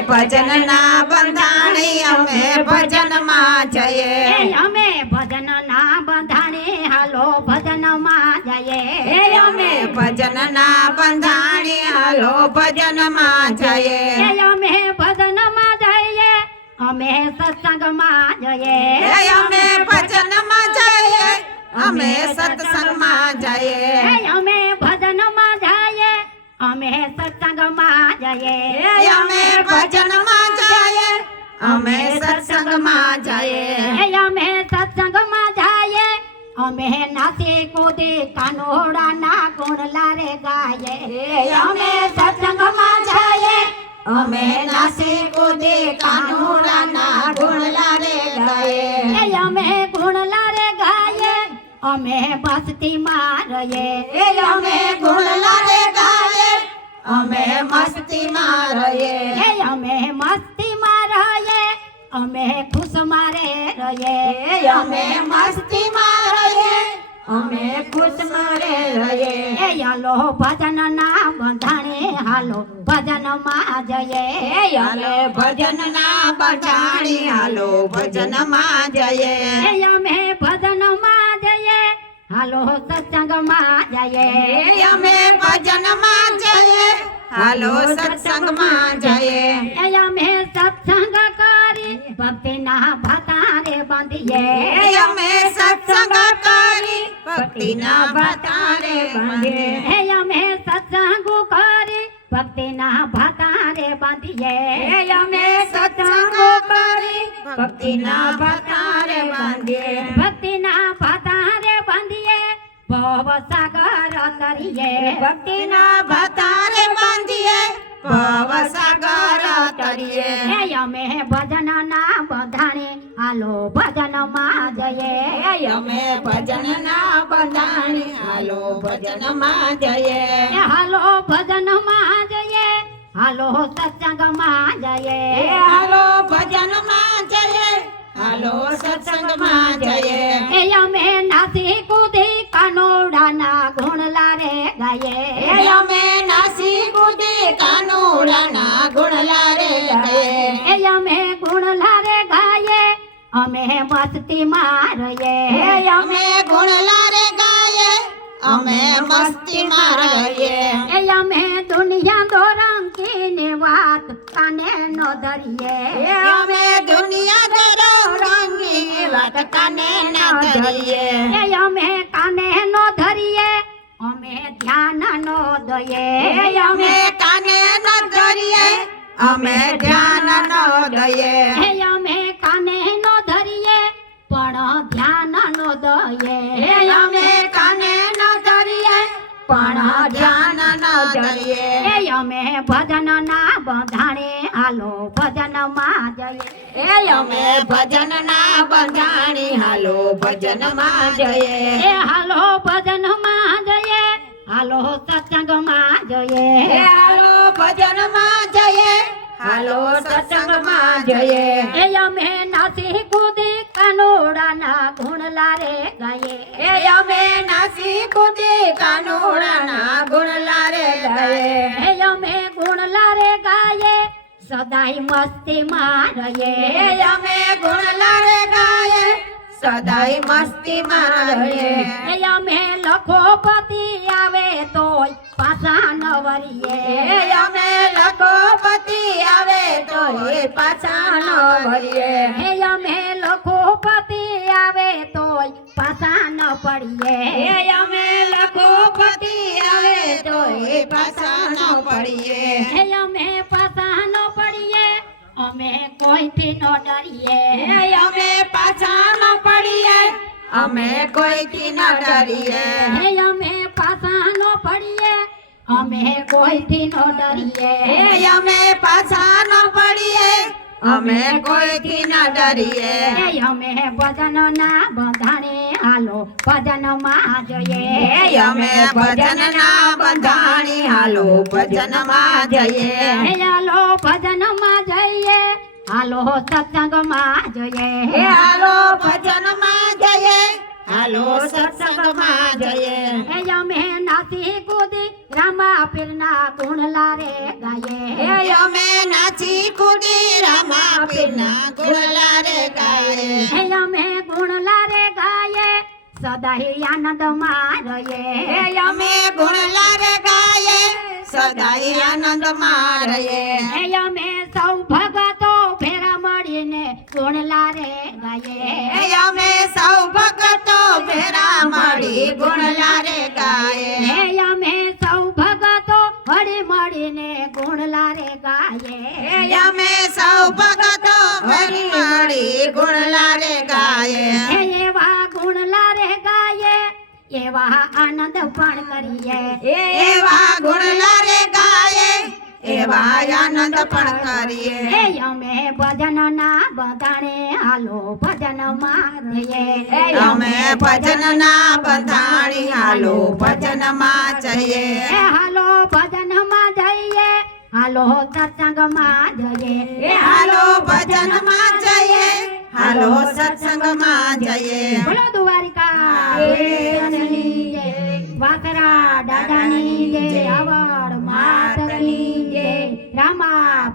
ભજન ના બંધાણી અમે ભજનમાં એ જઈએ અમે ભજન ના બંધાણે હાલો ભજન માં જઈએ એ અમે ભજન ના બંધાણી હાલો ભજનમાં એ જઈએ અમે ભજન માં જઈએ અમે સત્સંગ માં જઈએ એ અમે ભજનમાં જઈએ અમે સત્સંગમાં એ જઈએ અમે સત્સંગ માં જઈએ એ અમે ભજનમાં જઈએ અમે સત્સંગમાં જઈએ એ અમે સત્સંગ માં જઈએ અમે નાચી કૂદી કાનોડા ના ગુણલા રે ગાયે એ અમે સત્સંગમાં જઈએ અમે નાસી કૂદી કાનુડાના ગુણલા રે ગયે એ અમે ગુણલા રે ગાયે અમે મસ્તી માં રહીએ એ અમે ગુણલા રે ગાયે અમે મસ્તીમાં રહીએ એ અમે મસ્તી માં રહીએ અમે ખુશ મારે રહીએ એ અમે મસ્તીમાં રહીએ અમે ખુશમાં રે રહીએ એ હાલો ભજન ના બંધાણે હાલો ભજન માં જઈએ હાલો ભજન ના બજાણી હાલો ભજનમાં જઈએ એ અમે ભજન માં જઈએ હાલો સત્સંગ માં જઈએ એ અમે ભજનમાં જઈએ હાલો સત્સંગમાં જઈએ એ અમે સત્સંગ કરી ભક્તિ ના ભાતારે બાંધીએ એ અમે સત્સંગ કરી ભક્તિના ભાતારે બાંધીએ એ અમે સત્સંગ કરી ભક્તિ ના ભાતારે બાંધીએ એ અમે સત્સંગ કરી ભક્તિના ભાતારે બાંધીએ સાગર તરીએ ભક્તિના ભાતારે બાંધીએ ભવ સાગર તરીએ એ અમે ભજન ના બંધાણે હાલો ભજન માં જઈએ એ અમે ભજન ના બંધાણી હાલો ભજનમાં જઈએ એ હાલો ભજન માં જઈએ હાલો સત્સંગ માં જઈએ એ હાલો ભજનમાં જઈએ હાલો સત્સંગમાં જઈએ એ અમે નાસી અમે મસ્તી માં એ રહીએ અમે ગુણલા રે ગાયે અમે મસ્તીમાં રહીએ એ અમે દુનિયા દોરંકી ની વાત કાને નો ધરીએ એ અમે દુનિયા દરો રંગની વાત કાને ના ધરીએ એ અમે કાને નો ધરીએ અમે ધ્યાન નો દઈએ એ અમે કાને ન ધરીએ અમે ધ્યાન ન દઈએ એ અમે ધ્યાન ન દઈએ એ અમે ભજન ના બંધાણે હાલો ભજન માં જઈએ એ અમે ભજન ના બંધાણી હાલો ભજનમાં જઈએ એ હાલો ભજન માં જઈએ હાલો સત્સંગ માં એ જઈએ હાલો ભજનમાં જઈએ હાલો સત્સંગમાં જઈએ એ અમે નાસી કૂદી કાનોડાના ગુણલા રે ગાયે એ અમે નાસી કૂદી કાનુડાના ગુણલા રે ગયે એ અમે ગુણલા રે ગાયે સદાય મસ્તી માં એ રહીએ અમે ગુણલા રે ગાયે સદાય મસ્તીમાં રહીએ એ અમે લખોપતિ આવે તોય પાછા ન એ વરીએ અમે લખોપતિ આવે તો એ પાછા ન ભરીએ એ અમે લખોપતિ આવે તોય પાછા ન એ પડીએ અમે લખોપતિ આવે તો એ પાછા ન પડીએ એ અમે પાછા ન પડીએ અમે કોઈથી ન ડરીએ એ અમે પાછા ન પડીએ અમે કોઈથી ન ડરીએ એ અમે પાછા ન પડીએ અમે કોઈથી ન ડરીએ એ અમે પાછા ન પડીએ અમે કોઈથી ન ડરીએ એ અમે ભજન ના બંધાણે હાલો ભજન માં જઈએ એ અમે ભજન ના બંધાણી હાલો ભજનમાં જઈએ એ હાલો ભજન માં જઈએ હાલો સત્સંગ માં જઈએ એ હાલો ભજનમાં જઈએ હાલો સત્સંગમાં જઈએ એ અમે નાસી કૂદી રામા પીરના ગુણલા રે ગાયે એ અમે નાચી પીરના ગુણલા રે ગાયે હે અમે ગુણલા રે ગાયે સદાય આનંદ મારયે અમે ગુણલા રે ગાયે સદાય આનંદ મારયે હે અમે સૌ ભગતો ભેરા મળીને ગુણલા રે ગાયે અમે સૌ ભક્તો ભેરા મળી ગુણલા રે ગાયે હે અમે સૌ ભગતો હળી મળીને ગુણલા રે ગાયે અમે સૌ પણ કરીએ એવા ગુણલા રે ગાયે એવા આનંદ પણ કરીએ હે અમે ભજન ના બધાને હાલો ભજન માં જઈએ અમે ભજન ના બંધાણી હાલો ભજન માં જઈએ હે હાલો ભજન માં જઈએ હાલો સત્સંગ માં જઈએ હાલો ભજન માં જઈએ હાલો સત્સંગ માં જઈએ બોલો દ્વારિકા દેવની જય કાકાની જય રાવણ માતની જય રામા